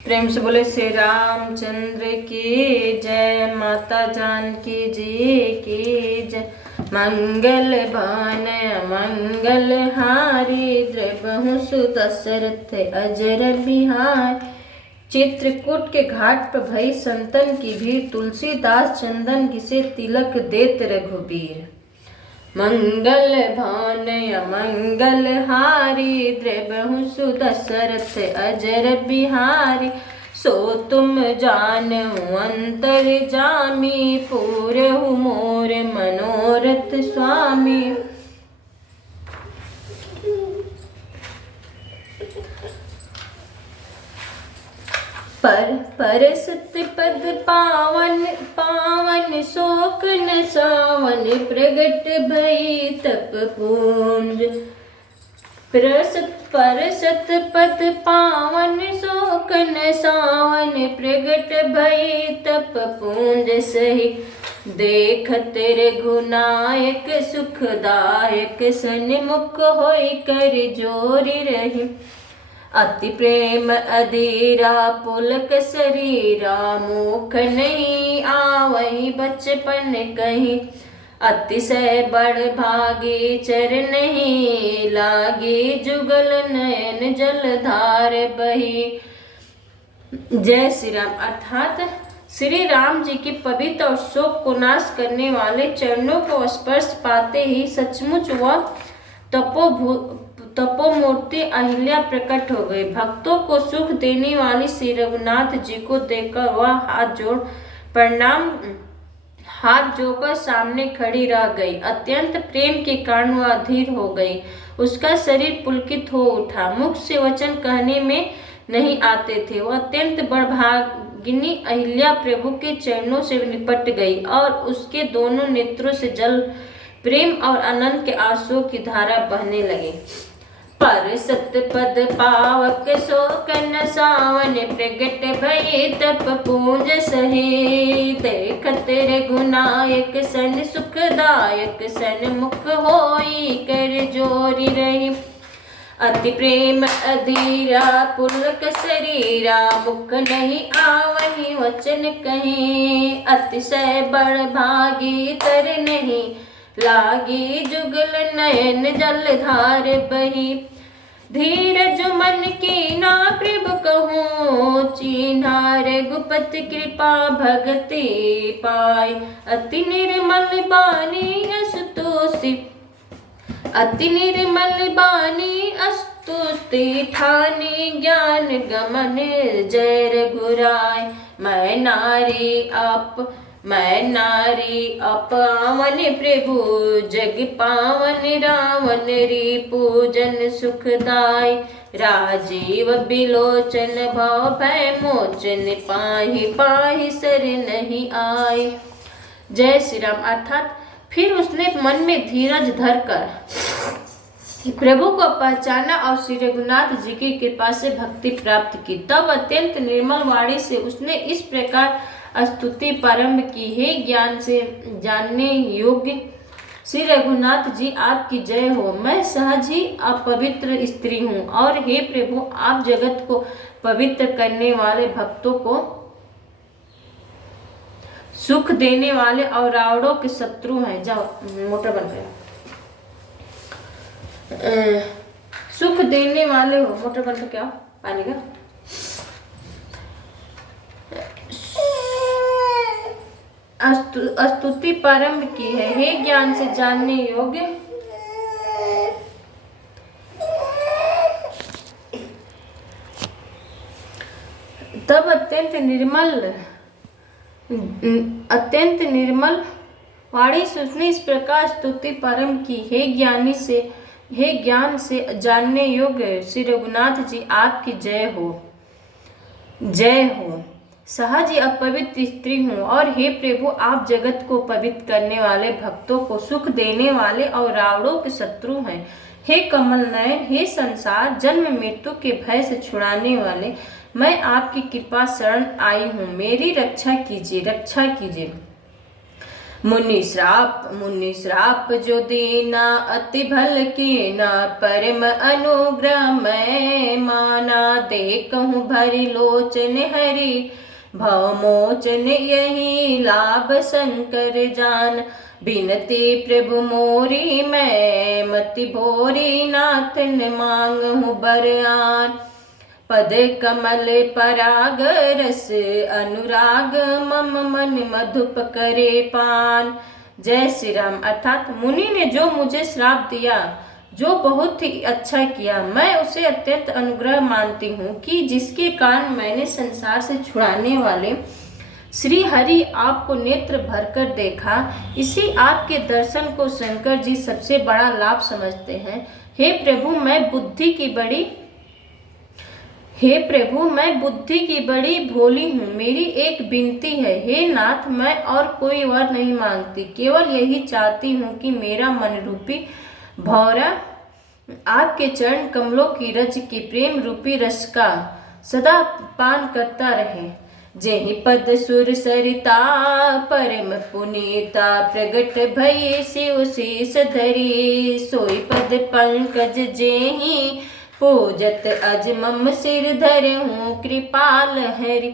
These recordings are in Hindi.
प्रेम से बोले श्री रामचंद्र की जय, माता जानकी जी की जय। मंगल भान मंगल हारी, द्रबहु सुत दशरथ अजर बिहार। चित्रकूट के घाट पर भई संतन की भीड़, तुलसीदास चंदन घिसे तिलक देत रघुबीर। मंगल भान मंगल हारी, द्रबहु सुत दशरथ अजर बिहारी। सो तुम जानहु अंतर जामी, पूरहु मोर मनोरथ स्वामी। पर सतपद पावन पावन, शोक न सावन प्रगट भई तप पूंज। पर सतपद पावन, शोक न सावन प्रगट भई तप पूंज सही। देखत रघुनायक सुखदायक, सन्मुख होई कर जोरि रही। अति प्रेम अधीरा पुलक शरीरा, मुख नहीं आवहि बचपन कहीं। अतिशय बड़ भागी चर नहीं लागी, जुगल नयन जलधार बही। जय श्री राम। अर्थात श्री राम जी की पवित्र और शोक को नाश करने वाले चरणों को स्पर्श पाते ही सचमुच वह तपोमूर्ति अहिल्या प्रकट हो गई। भक्तों को सुख देने वाली श्री रघुनाथ जी को देखकर वह हाथ जोड़कर सामने खड़ी रह गई। अत्यंत प्रेम के कारण वह अधीर हो गई। उसका शरीर पुलकित हो उठा। मुख से वचन कहने में नहीं आते थे। वह अत्यंत बड़भागिनी अहिल्या प्रभु के चरणों से निपट गई और उसके दोनों नेत्रों से जल प्रेम और आनंद के आंसुओं की धारा बहने लगी। पर सतपद पावक, शोक न सावन प्रगट भई तप पूंज सही। देखत रघुनायक सन सुखदायक, सन्मुख होई कर जोरि रही। अति प्रेम अधीरा पुलक शरीरा, मुख नहीं आवहि वचन कहीं। अतिशय बड़ भागी तर नहीं लागी, जुगल नयन जलधार बही। धीरज मन की ना प्रभु कहूँ, चिन्हा रघुपति कृपा भगति पाई। अति निर्मल बानी अस्तुति, अति निर्मल बानी अस्तुति ठानी। ज्ञान गमन जय रघुराय, मैं नारी अपावन प्रभु, जग पावन रावण रिपुजन सुखदाय। राजीव बिलोचन भव भय मोचन, पाहि पाहि सर नहीं आए। जय श्री राम। अर्थात फिर उसने मन में धीरज धरकर प्रभु को पहचाना और श्री रघुनाथ जी की कृपा से भक्ति प्राप्त की। तब अत्यंत निर्मल वाणी से उसने इस प्रकार स्तुति प्रारंभ की। हे ज्ञान से जानने योग्य श्री रघुनाथ जी, आपकी जय हो। मैं सहज ही अपवित्र स्त्री हूँ, और हे प्रभु, आप जगत को पवित्र करने वाले, भक्तों को सुख देने वाले और रावणों के शत्रु हैं। जाओ, मोटर बन गया। सुख देने वाले हो, मोटर बन क्या पानी का। स्तुति प्रारंभ की है। हे ज्ञान से जानने योग्य तब अत्यंत निर्मल वाणी से उसने इस प्रकार स्तुति प्रारंभ की। हे ज्ञान से जानने योग्य श्री रघुनाथ जी, आपकी जय हो, जय हो। सहज ही अपवित्र स्त्री हूँ, और हे प्रभु, आप जगत को पवित्र करने वाले, भक्तों को सुख देने वाले और रावणों के शत्रु हैं। हे कमल नयन, हे संसार जन्म मृत्यु के भय से छुड़ाने वाले, मैं आपकी कृपा शरण आई हूँ। मेरी रक्षा कीजिए, रक्षा कीजिए। मुनि श्राप जो दीना अति भल कीना, परम अनुग्रह मैं माना। देखहु भरी लोचन हरि भवमोचन, यही लाभ शंकर जान। बिनती प्रभु मोरी मैं मति भोरी, नाथन मांगहु बरआन। पद कमल पराग रस अनुराग, मम मन मधुप करे पान। जय श्री राम। अर्थात मुनि ने जो मुझे श्राप दिया, जो बहुत ही अच्छा किया, मैं उसे अत्यंत अनुग्रह मानती हूँ कि जिसके कारण मैंने संसार से छुड़ाने वाले श्री हरि आपको नेत्र भरकर देखा। इसी आपके दर्शन को शंकर जी सबसे बड़ा लाभ समझते हैं। हे प्रभु मैं बुद्धि की बड़ी भोली हूँ। मेरी एक विनती है, हे नाथ, मैं और कोई वर नहीं मांगती, केवल यही चाहती हूँ कि मेरा मन रूपी भौरा आपके चरण कमलों की रज की प्रेम रूपी रस का सदा पान करता रहे। जेहि पद सुर सरिता परम पुनीता, प्रगट भई शिव शीस धरी। सोई पद पंकज जेहि पूजत अज मम सिर धरहूँ कृपाल हरि।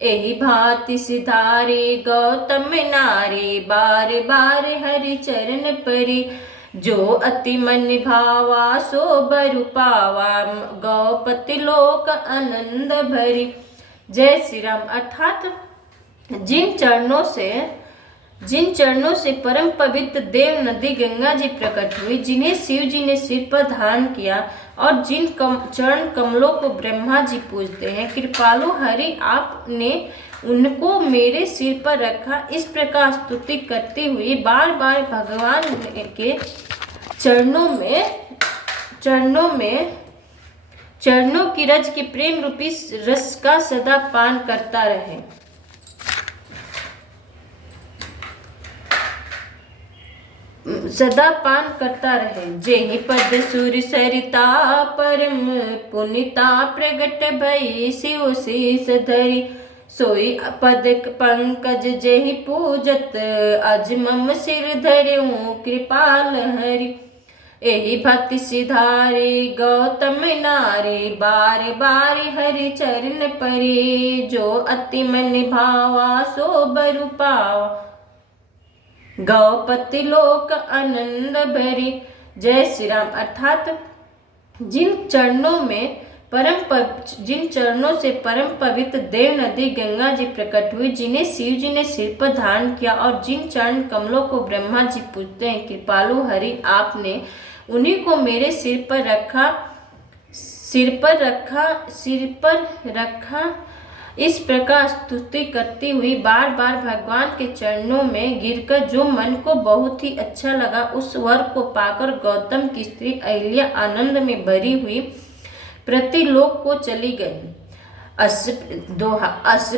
एहि भांति सिधारी गौतम नारी, बार बार हरि चरण परी। जो अति मन भावा सो बरु पावा, गौपति लोक आनंद भरी। जय श्री राम। अर्थात जिन चरणों से परम पवित्र देव नदी गंगा जी प्रकट हुई, जिन्हें शिव जी ने सिर पर धारण किया और जिन चरण कमलों को ब्रह्मा जी पूजते हैं, कृपालु हरि आपने उनको मेरे सिर पर रखा। इस प्रकार स्तुति करती हुई बार बार भगवान के चरणों की रज की प्रेम रूपी रस का सदा पान करता रहे। जेहि पद सुर सरिता परम पुनीता, प्रगट भई शिव शीस धरी। सोई पद पंकज जेहि पूजत अज मम सिर धरहूँ कृपाल हरि। एहि भक्ति सिधारी गौतम नारी, बार बार हरि चरण परी। जो अति मन भावा सो बरु पावा, गौपति लोक आनंद भरी। जय श्री राम। अर्थात जिन चरणों से परम पवित्र देव नदी गंगा जी प्रकट हुई, जिन्हें शिव जी ने सिर पर धारण किया और जिन चरण कमलों को ब्रह्मा जी पूजते हैं, कृपालु हरि आपने उन्हीं को मेरे सिर पर रखा। इस प्रकार स्तुति करती हुई बार बार भगवान के चरणों में गिरकर जो मन को बहुत ही अच्छा लगा, उस वर को पाकर गौतम की स्त्री अहिल्या आनंद में भरी हुई प्रतिलोक को चली गई। अस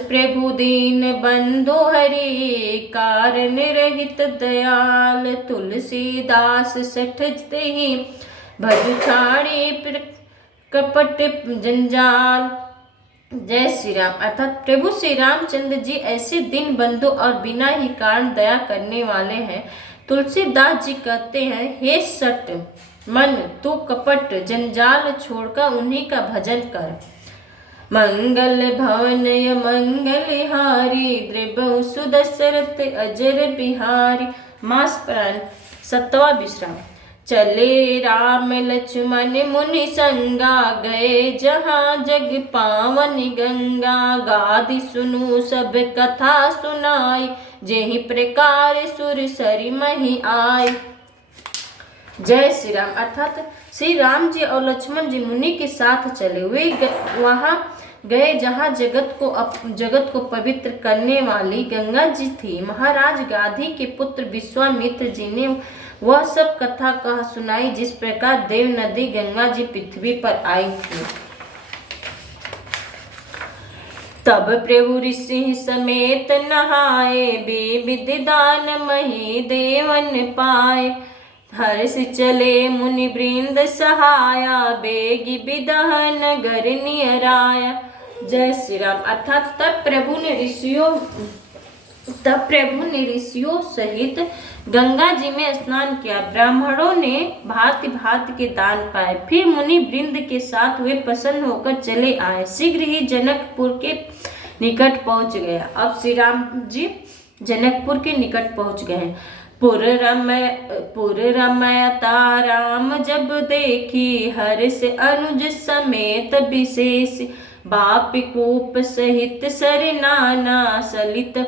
प्रभु दीन बंधु हरि, कारण रहित दयाल। तुलसीदास सठजते ही भजु छाड़ी कपट जंजाल। जय श्री राम। अर्थात प्रभु श्री रामचंद्र जी ऐसे दीन बंधु और बिना ही कारण दया करने वाले हैं। तुलसीदास जी कहते हैं, हे सट मन, तू कपट जंजाल छोड़कर उन्हीं का भजन कर। मंगल भवनय मंगलहारी, द्रिभु सुदशरथ अजर बिहारी। मास प्राण 7वां विश्राम। चले राम लक्ष्मण मुनि संगा, गए जहाँ जग पावन गंगा। गादि सुनु सब कथा सुनाई, जेहि प्रकार सुर सरि मही आय। जय श्री राम। अर्थात श्री राम जी और लक्ष्मण जी मुनि के साथ चले हुए वहां गए जहाँ जगत को पवित्र करने वाली गंगा जी थी। महाराज गाधी के पुत्र विश्वामित्र जी ने वह सब कथा कह सुनाई, जिस प्रकार देव नदी गंगा जी पृथ्वी पर आई थी। तब प्रभु ऋषि समेत नहाए, विविध दान मही देवन पाए। हर्ष चले मुनि वृंद सहाया, बेगी विदहन नगर नियराया। जय श्री राम। अर्थात तब प्रभु ने ऋषियों तब प्रभु ने ऋषियों सहित गंगा जी में स्नान किया। ब्राह्मणों ने भांति भांति के दान पाए। फिर मुनि वृंद के साथ वे प्रसन्न होकर चले आए। शीघ्र ही जनकपुर के निकट पहुंच गया। अब श्री राम जी जनकपुर के निकट पहुंच गए। पुर रमयता राम जब देखी, हर्ष अनुज समेत विशेष, बाप कूप सहित सर नाना सलित,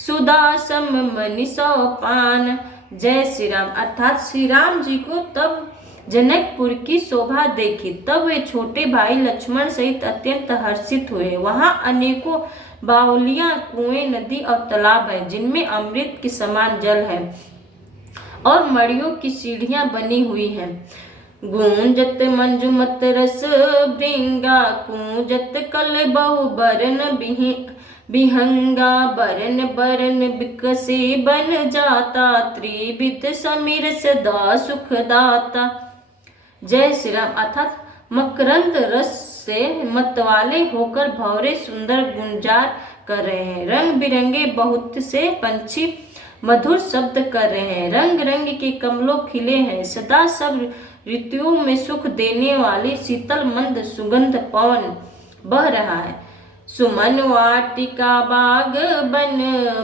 सुधा सम मनि सोपान। जय श्री राम। अर्थात श्री राम जी को तब जनकपुर की शोभा देखी, तब वे छोटे भाई लक्ष्मण सहित अत्यंत हर्षित हुए। वहां अनेकों बावलियां, कुएं, नदी और तालाब है, जिनमें अमृत के समान जल है और मड़ियों की सीढ़ियां बनी हुई हैं। गूंजत मंजुमत रस भृंगा, कूंजत कल बहु बरन बिहंगा, बरन बरन बिकसे बन जाता, त्रिविध समीर सदा सुखदाता। जय श्री राम। अर्थात मकरंद रस से मतवाले होकर भौरे सुंदर गुंजार कर रहे हैं। रंग बिरंगे बहुत से पंछी मधुर शब्द कर रहे हैं। रंग रंग के कमलों खिले हैं। सदा सब ऋतुओं में सुख देने वाली शीतल मंद सुगंध पवन बह रहा है। सुमन वाटिका बाग बन,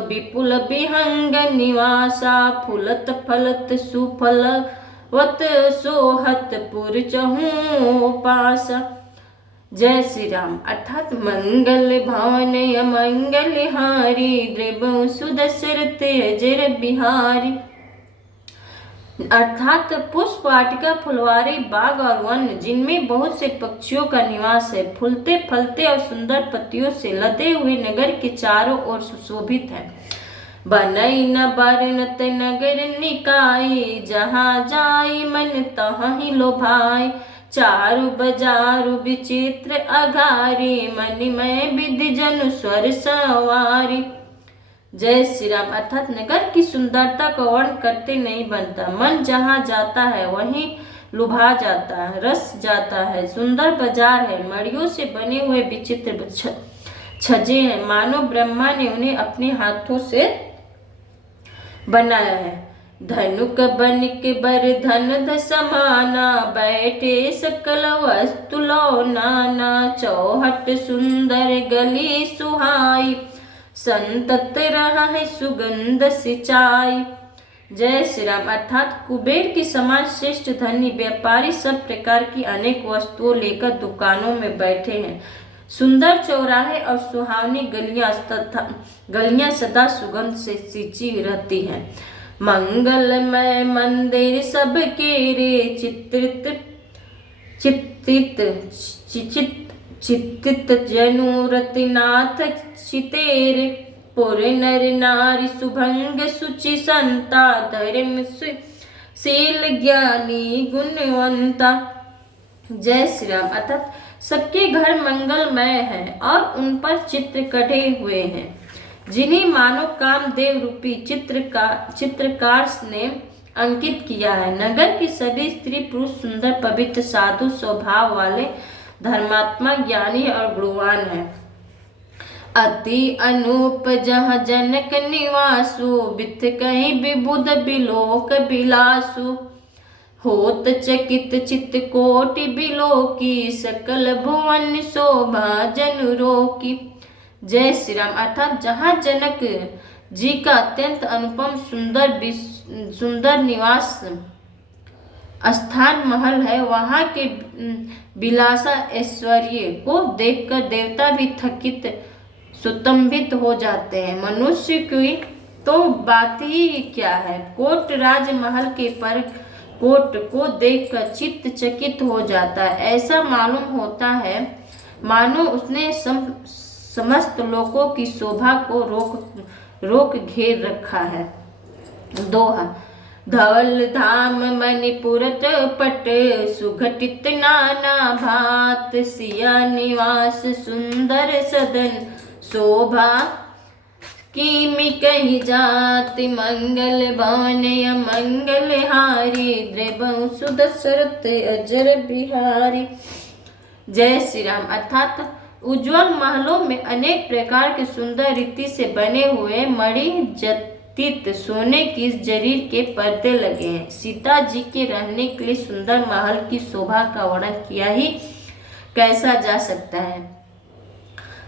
विपुल विहंग निवासा, फुलत फलत सुफलवत, सोहत पुर चहु पासा। जय श्री राम। अर्थात मंगल भवन मंगल हारी, द्रिव सुदशरथ अजर बिहारी। अर्थात पुष्प वाटिका, फुलवारी, बाग और वन, जिनमें बहुत से पक्षियों का निवास है, फूलते फलते और सुंदर पत्तियों से लदे हुए नगर के चारों ओर सुशोभित है। बनई न बरनत नगर निकाई, जहाँ जाई मन तहाँ ही लोभाई, चारु बजारु विचित्र अघारी, मणिमय विधि जन स्वर सवारी। जय श्री राम। अर्थात नगर की सुंदरता का वर्ण करते नहीं बनता। मन जहाँ जाता है वहीं लुभा जाता है, रस जाता है। सुंदर बाजार है, मड़ियों से बने हुए विचित्र छज्जे हैं, मानो ब्रह्मा ने उन्हें अपने हाथों से बनाया है। धनुक बनिक बर धन ध समाना, बैठे सकल वस्तु लो नाना, चौहट सुंदर गली सुहाई, संतत रहा है सुगंध सिंचाई। जय श्री राम। अर्थात कुबेर के समान श्रेष्ठ धनी व्यापारी सब प्रकार की अनेक वस्तुओं लेकर दुकानों में बैठे हैं। सुंदर चौराहे और सुहावनी गलियां सदा सुगंध से सिंची रहती हैं। मंगलमय मंदिर सबके रे, चित्तित जनु रतिनाथ चितेरे, पुर नर नारी सुभंग सुचि संता, धर्म शील ज्ञानी गुणवंता। जय श्री राम। अर्थात सबके घर मंगलमय हैं और उन पर चित्र कढ़े हुए हैं, जिन्हें मानव कामदेव रूपी चित्रकार ने अंकित किया है। नगर की सभी स्त्री पुरुष सुंदर पवित्र साधु स्वभाव वाले धर्मात्मा ज्ञानी और गुणवान है। अति अनूप जहाँ जनक निवासु, बिथ कहीं विबुध बिलोक बिलासु, होत चकित चित कोटि बिलोकी, सकल भुवन शोभा जन रोकी। जय श्री राम। अर्थात जहाँ जनक जी का अत्यंत अनुपम सुंदर निवास स्थान महल है, वहाँ के विलासा ऐश्वर्य को देखकर देवता भी थकित सुतंभित हो जाते हैं। मनुष्य की तो बात ही क्या है, कोट राजमहल के पर कोट को देखकर चित्त चकित हो जाता है। ऐसा मालूम होता है मानो उसने समस्त लोकों की शोभा को रोक घेर रखा है। दोहा। धवल धाम मणिपुरत पट, सुघटित नाना भात, सिया निवास सुंदर सदन, शोभा कीमि कही जाति, मंगल भवन मंगल हारी, द्रिव सुदशरथ अजर बिहारी। जय श्री राम। अर्थात उज्जवल महलों में अनेक प्रकार के सुंदर रीति से बने हुए मणि जटित सोने की जरीर के पर्दे लगे हैं। सीता जी के रहने के लिए सुंदर महल की शोभा का वर्णन किया ही कैसा जा सकता है।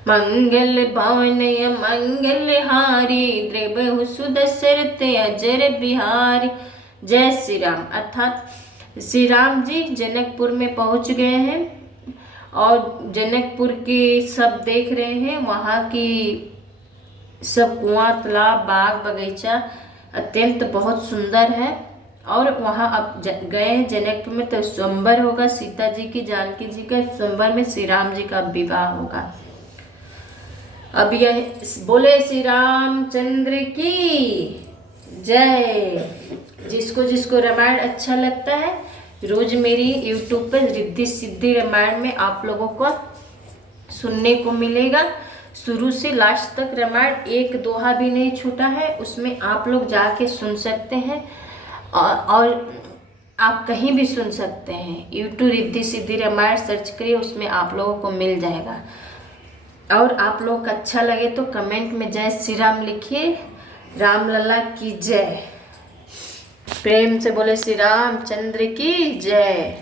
मंगल भवन मंगल हारी द्रवहु सुदशरथ अजर बिहारी। जय श्री राम। अर्थात श्री राम जी जनकपुर में पहुंच गए हैं और जनकपुर के सब देख रहे हैं। वहाँ की सब कुआं तालाब बाग बगीचा अत्यंत बहुत सुंदर है। और वहाँ अब गए हैं जनकपुर में तो स्वयंवर होगा सीता जी की जानकी जी का, स्वयंवर में श्री राम जी का विवाह होगा। अब यह बोले श्री रामचंद्र की जय। जिसको जिसको रामायण अच्छा लगता है रोज मेरी YouTube पर रिद्धि सिद्धि रामायण में आप लोगों को सुनने को मिलेगा। शुरू से लास्ट तक रामायण एक दोहा भी नहीं छूटा है, उसमें आप लोग जाके सुन सकते हैं और आप कहीं भी सुन सकते हैं। YouTube रिद्धि सिद्धि रामायण सर्च करिए, उसमें आप लोगों को मिल जाएगा। और आप लोग को अच्छा लगे तो कमेंट में जय श्री राम लिखिए। रामलला की जय। प्रेम से बोले श्री रामचंद्र की जय।